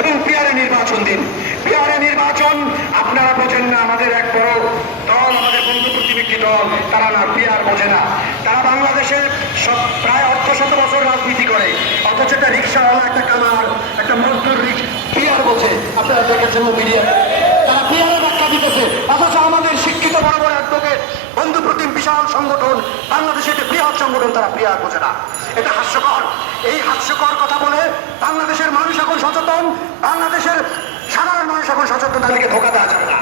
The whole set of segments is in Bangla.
এবং পিয়ারে নির্বাচন দিন। পিয়ারে নির্বাচন, আপনারা বোঝেন না, আমাদের এক বড় দল, আমাদের বন্ধু প্রতিপক্ষী দল, তারা না পিয়ার বোঝে না। তারা বাংলাদেশে সব প্রায় অর্ধশত বছর রাজনীতি করে। অথচ একটা রিক্সাওয়ালা, একটা কামার, একটা মজদুর রিক্স পিয়ার বোঝে। আপনারা দেখেছেন মিডিয়া তারা পিয়ারে ব্যাখ্যা দিতেছে। অথচ বন্ধু প্রতিম বিশাল সংগঠন, বাংলাদেশে একটি বৃহৎ সংগঠন তারা পিয়ার বোঝে না। এটা হাস্যকর। এই হাস্যকর কথা বলে বাংলাদেশের মানুষ এখন সচেতন, বাংলাদেশের সাধারণ মানুষ এখন সচেতন, তাদেরকে ধোকা দেওয়া যাবে না।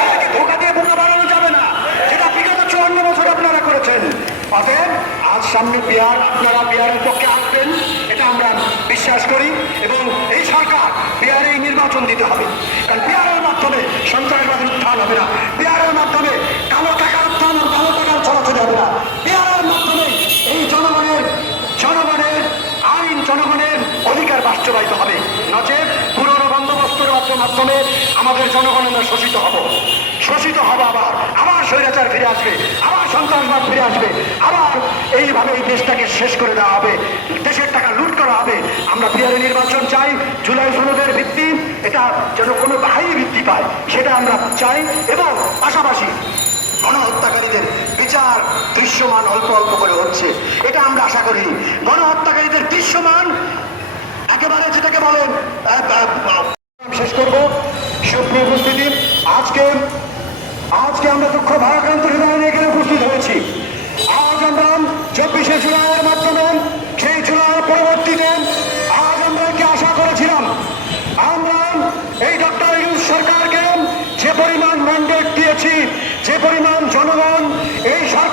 তাদেরকে ধোকা দিয়ে বোকা বানানো যাবে না। যেটা বিগত চুয়ান্ন বছর আপনারা করেছেন। অতএব, আজ সামনে বিহার আপনারা বিহারের পক্ষে আসবেন, এটা আমরা বিশ্বাস করি এবং এই সরকার বিহারে নির্বাচন দিতে হবে। কারণ বিহারের মাধ্যমে সন্ত্রাসবাদের উত্থান হবে না। বাস্তবায়িত হবে। নচেত পুরনো বন্দোবস্তের মাধ্যমে আমাদের জনগণ আমরা শোষিত হব। শোষিত হব আবার। আবার স্বৈরাচার ফিরে আসবে। আবার সন্ত্রাসবাদ ফিরে আসবে। আবার এইভাবে এই দেশটাকে শেষ করে দেওয়া হবে। দেশের টাকা লুট করা হবে। আমরা বিহারে নির্বাচন চাই। জুলাই সনদের ভিত্তি। এটা যেন কোনো বাহাই ভিত্তি পায়, সেটা আমরা চাই এবং পাশাপাশি গণহত্যাকারীদের বিচার দৃশ্যমান অল্প অল্প করে হচ্ছে। এটা আমরা আশা করি। গণহত্যাকারীদের দৃশ্যমান একেবারে যেটাকে বলেন শেষ করব। সুপ্রিয় উপস্থিতি, আজকে আজকে আমরা দুঃখ ভারাক্রান্ত হৃদয় নিয়ে এখানে উপস্থিত হয়েছি। আজ আমরা চব্বিশে জুলাইয়ের মাধ্যমে, সেই জুলাইয়ের পরবর্তীতে, আজ আমরা কি আশা করেছিলাম। আমরা এই ডক্টর ইউনুস সরকারকে যে পরিমাণ ম্যান্ডেট দিয়েছি, যে পরিমাণ জনগণ এই সরকারকে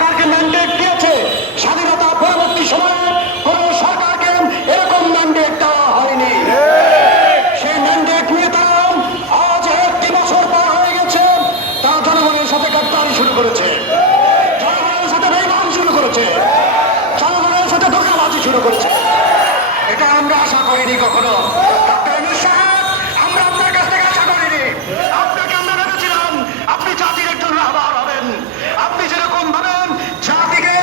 কখনো। আমরা আপনার কাছ থেকে আশা করিনি। আপনাকে আমরা ভেবেছিলাম আপনি জাতির একজন রাহবার আপনি যেরকম ভাবেন, জাতিকে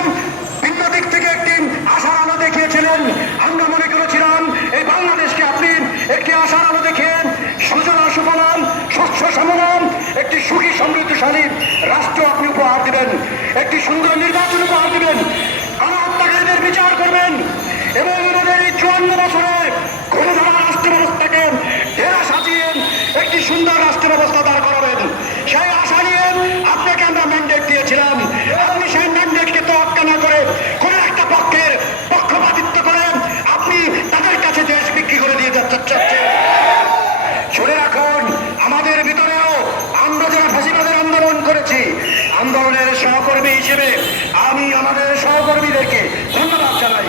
ভিন্ন দিক থেকে একটি আশার আলো দেখিয়েছিলেন। আমরা মনে করেছিলাম এই বাংলাদেশকে আপনি একটি আশার আলো দেখেন সুজলা সুফলাম শস্য সমলাম, একটি সুখী সমৃদ্ধশালী রাষ্ট্র আপনি উপহার দিবেন, একটি সুন্দর নির্বাচন উপহার দিবেন। গণহত্যাকারীদের বিচার করবেন। এবং আমাদের এই চুয়ান্ন বছরের সুন্দর রাষ্ট্র ব্যবস্থা দাঁড় করাবেন। সেই আশা নিয়ে আপনাকে আমরা ম্যান্ডেট দিয়েছিলাম। আপনি সেই ম্যান্ডেটকে তোয়াক্কা না করে কোনো একটা পক্ষের পক্ষপাতিত্ব করে আপনি তাদের কাছে দেশ বিক্রি করে দিয়ে যাচ্ছে শুনে রাখুন, আমাদের ভিতরেও আমরা যারা ফাঁসিবাদের আন্দোলন করেছি, আন্দোলনের সহকর্মী হিসেবে আমি আমাদের সহকর্মীদেরকে ধন্যবাদ জানাই।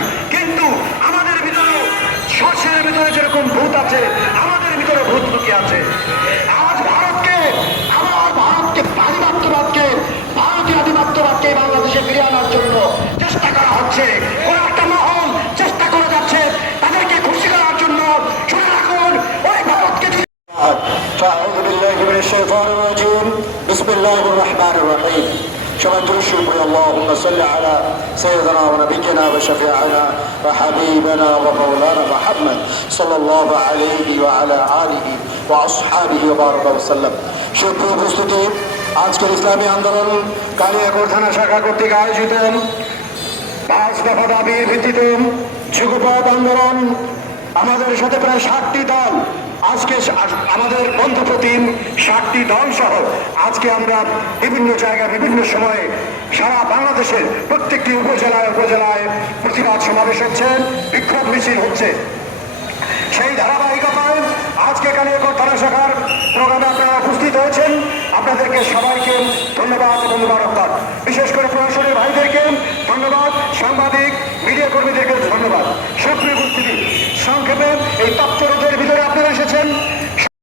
الشيطان الرجيم بسم الله الرحمن الرحيم شكرا الشكر اللهم صل على سيدنا ونبينا وشفيعنا وحبيبنا ومولانا محمد صلى الله عليه وعلى آله وأصحابه وبارك وسلم شكرا উপস্থিতি আজকের ইসলামী আন্দোলন কালিয়াকোট থানা শাখা কর্তৃক আয়োজিত পাঁচ দফা দাবির ভিত্তিতে যুগপথ আন্দোলন আমাদের সাথে প্রায় ষাটটি দল আজকে আমাদের বন্ধু প্রতিম ষাটটি দল সহ আজকে আমরা বিভিন্ন জায়গায়, বিভিন্ন সময়ে সারা বাংলাদেশের প্রত্যেকটি উপজেলায় উপজেলায় প্রতিবাদ সমাবেশ হচ্ছে, বিক্ষোভ মিছিল হচ্ছে। সেই ধারাবাহিকতায় আজকে এখানে থানা শাখার প্রোগ্রামে আপনারা উপস্থিত হয়েছেন। আপনাদেরকে সবাইকে ধন্যবাদ এবং মুবারকবাদ। বিশেষ করে প্রশাসনের ভাইদেরকে ধন্যবাদ, সাংবাদিক, মিডিয়া কর্মীদেরকে ধন্যবাদ।